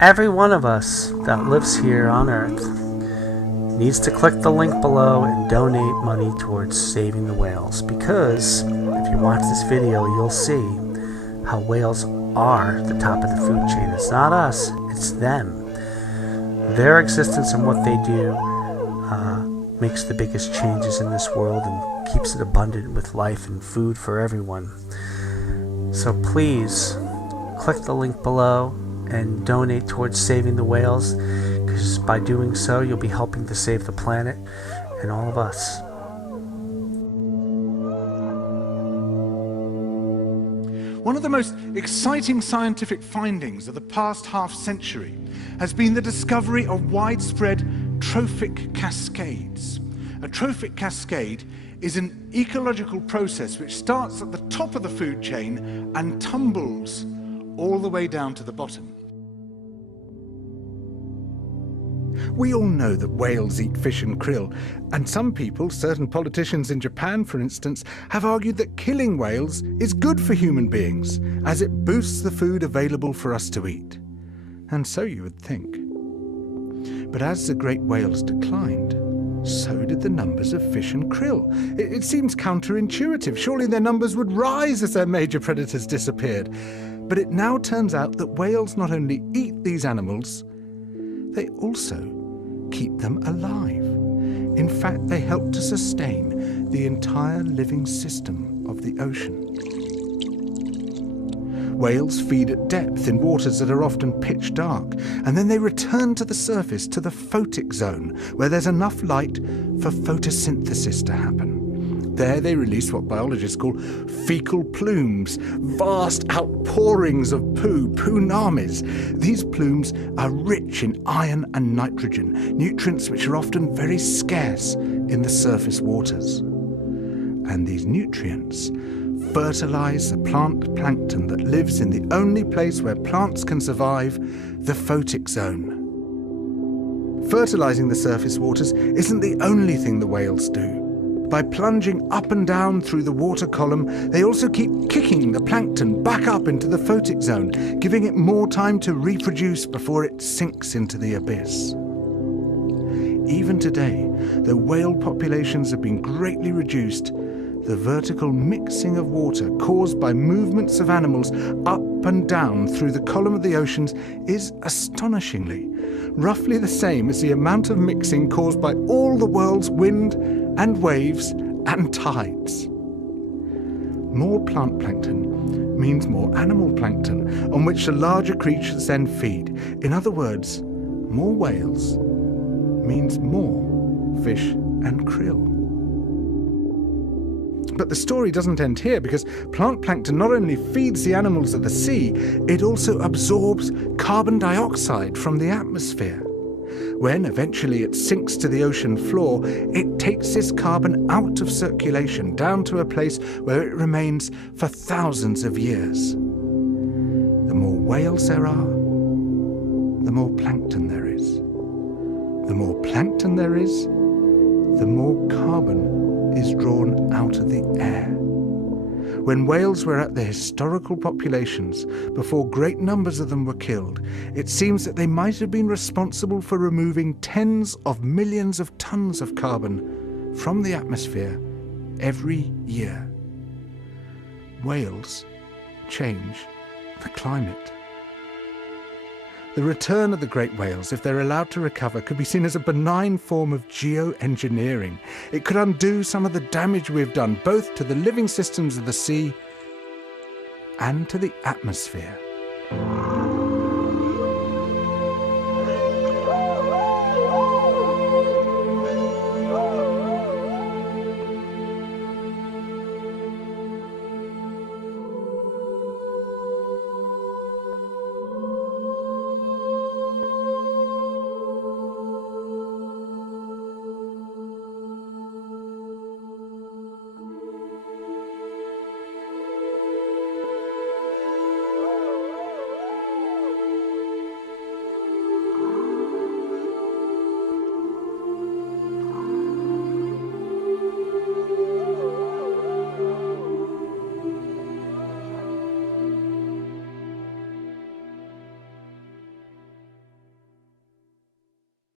Every one of us that lives here on Earth needs to click the link below and donate money towards saving the whales, because if you watch this video, you'll see how whales are the top of the food chain. It's not us, it's them. Their existence and what they do makes the biggest changes in this world and keeps it abundant with life and food for everyone. So please click the link below and donate towards saving the whales, because by doing so you'll be helping to save the planet and all of us. One of the most exciting scientific findings of the past half-century has been the discovery of widespread trophic cascades. A trophic cascade is an ecological process which starts at the top of the food chain and tumbles all the way down to the bottom. We all know that whales eat fish and krill, and some people, certain politicians in Japan for instance, have argued that killing whales is good for human beings, as it boosts the food available for us to eat. And so you would think. But as the great whales declined, so did the numbers of fish and krill. It seems counterintuitive. Surely their numbers would rise as their major predators disappeared. But it now turns out that whales not only eat these animals, they also keep them alive. In fact, they help to sustain the entire living system of the ocean. Whales feed at depth in waters that are often pitch dark, and then they return to the surface, to the photic zone, where there's enough light for photosynthesis to happen. There they release what biologists call fecal plumes, vast outpourings of poo, punamis. These plumes are rich in iron and nitrogen, nutrients which are often very scarce in the surface waters. And these nutrients fertilize the plant plankton that lives in the only place where plants can survive, the photic zone. Fertilizing the surface waters isn't the only thing the whales do. By plunging up and down through the water column, they also keep kicking the plankton back up into the photic zone, giving it more time to reproduce before it sinks into the abyss. Even today, though whale populations have been greatly reduced, the vertical mixing of water caused by movements of animals up and down through the column of the oceans is astonishingly roughly the same as the amount of mixing caused by all the world's wind and waves and tides. More plant plankton means more animal plankton, on which the larger creatures then feed. In other words, more whales means more fish and krill. But the story doesn't end here, because plant plankton not only feeds the animals of the sea, it also absorbs carbon dioxide from the atmosphere. When eventually it sinks to the ocean floor, it takes this carbon out of circulation down to a place where it remains for thousands of years. The more whales there are, the more plankton there is. The more plankton there is, the more carbon is drawn out of the air. When whales were at their historical populations, before great numbers of them were killed, it seems that they might have been responsible for removing tens of millions of tons of carbon from the atmosphere every year. Whales change the climate. The return of the great whales, if they're allowed to recover, could be seen as a benign form of geoengineering. It could undo some of the damage we've done, both to the living systems of the sea and to the atmosphere.